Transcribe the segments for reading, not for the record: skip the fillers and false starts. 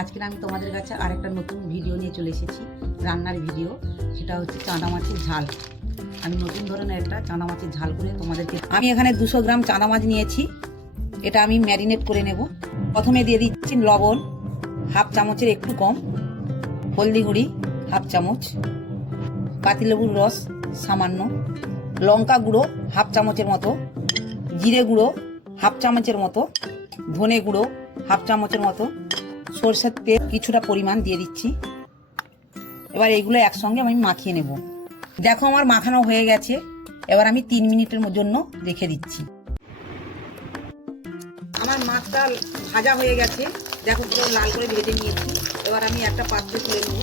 আজকে আমি তোমাদের কাছে আরেকটা নতুন ভিডিও নিয়ে চলে এসেছি, রান্নার ভিডিও। সেটা হচ্ছে চাঁদা মাছের ঝাল। আমি নতুন ধরনের একটা চাঁদা মাছের ঝাল করে তোমাদেরকে আমি এখানে 200 গ্রাম চাঁদা মাছ নিয়েছি। এটা আমি ম্যারিনেট করে নেব। প্রথমে দিয়ে দিচ্ছি লবণ হাফ চামচের একটু কম, হলদি গুঁড়ি হাফ চামচ, পাতিলেবুর রস সামান্য, লঙ্কা গুঁড়ো হাফ চামচের মতো, জিরে গুঁড়ো হাফ চামচের মতো, ধনে গুঁড়ো হাফ চামচের মতো, সরষের তেল কিছুটা পরিমাণ দিয়ে দিচ্ছি। এবার এইগুলো একসঙ্গে আমি মাখিয়ে নেব। দেখো আমার মাখানো হয়ে গেছে। এবার আমি 3 মিনিটের জন্য রেখে দিচ্ছি। আমার মাছটা ভাজা হয়ে গেছে, দেখো পুরো লাল করে ভেজে নিয়েছি। এবার আমি একটা পাত্রে তুলে নেব।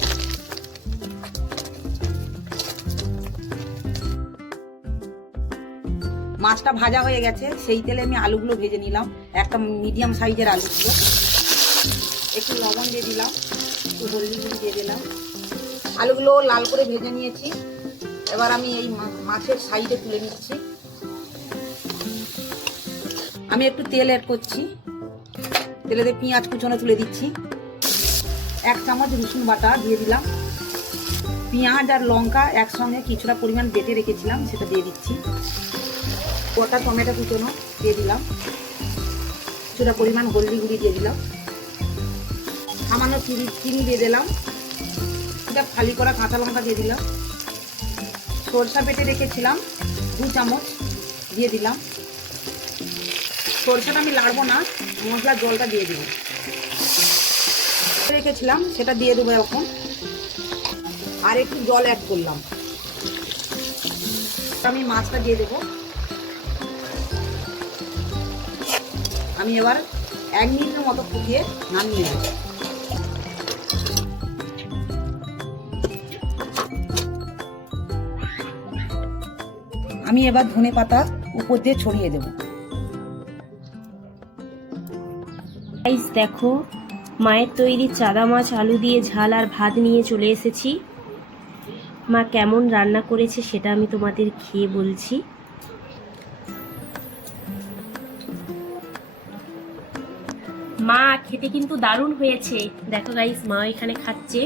মাছটা ভাজা হয়ে গেছে, সেই তেলে আমি আলুগুলো ভেজে নিলাম। একটা মিডিয়াম সাইজের আলু ছিল। একটু লবণ দিয়ে দিলাম, একটু হলদি গুঁড়ি দিয়ে দিলাম। আলুগুলো লাল করে ভেজে নিয়েছি। এবার আমি এই মাছের সাইডে তুলে নিচ্ছি। আমি একটু তেল অ্যাড করছি। তেলেতে পেঁয়াজ কুচনো তুলে দিচ্ছি। 1 চামচ রসুন বাটা দিয়ে দিলাম। পেঁয়াজ আর লঙ্কা একসঙ্গে কিছুটা পরিমাণ বেটে রেখেছিলাম, সেটা দিয়ে দিচ্ছি। গোটা টমেটো কুচনো দিয়ে দিলাম। কিছুটা পরিমাণ হলদি গুঁড়ি দিয়ে দিলাম। সামান্য চিনি দিয়ে দিলাম। এটা ফালি করা কাঁচা লঙ্কা দিয়ে দিলাম। সরষা বেটে রেখেছিলাম 2 চামচ দিয়ে দিলাম। সরষাটা আমি লাড়বো না, মশলার জলটা দিয়ে দিব। রেখেছিলাম সেটা দিয়ে দেবো এখন। আর একটু জল অ্যাড করলাম। আমি মাছটা দিয়ে দেবো। আমি এবার 1 মিনিটের মতো ফুটিয়ে নামিয়ে নেব। আমি এবার ধনে পাতা উপর দিয়ে ছড়িয়ে দেব। গাইস দেখো, মায়ের তৈরি চাঁদা মাছ আলু দিয়ে ঝাল আর ভাত নিয়ে চলে এসেছি। মা কেমন রান্না করেছে সেটা আমি তোমাদের খেয়ে বলছি। মা খেতে কিন্তু দারুণ হয়েছে। দেখো গাইস, মা এখানে খাচ্ছে।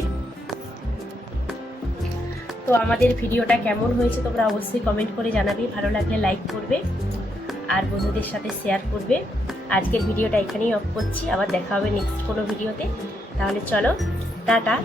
তো আমাদের ভিডিওটা কেমন হয়েছে তোমরা অবশ্যই কমেন্ট করে জানাবে। ভালো লাগলে লাইক করবে আর বন্ধুদের সাথে শেয়ার করবে। আজকের ভিডিওটা এখানেই অফ করছি। আবার দেখা হবে নেক্সট কোনো ভিডিওতে। তাহলে চলো, টাটা।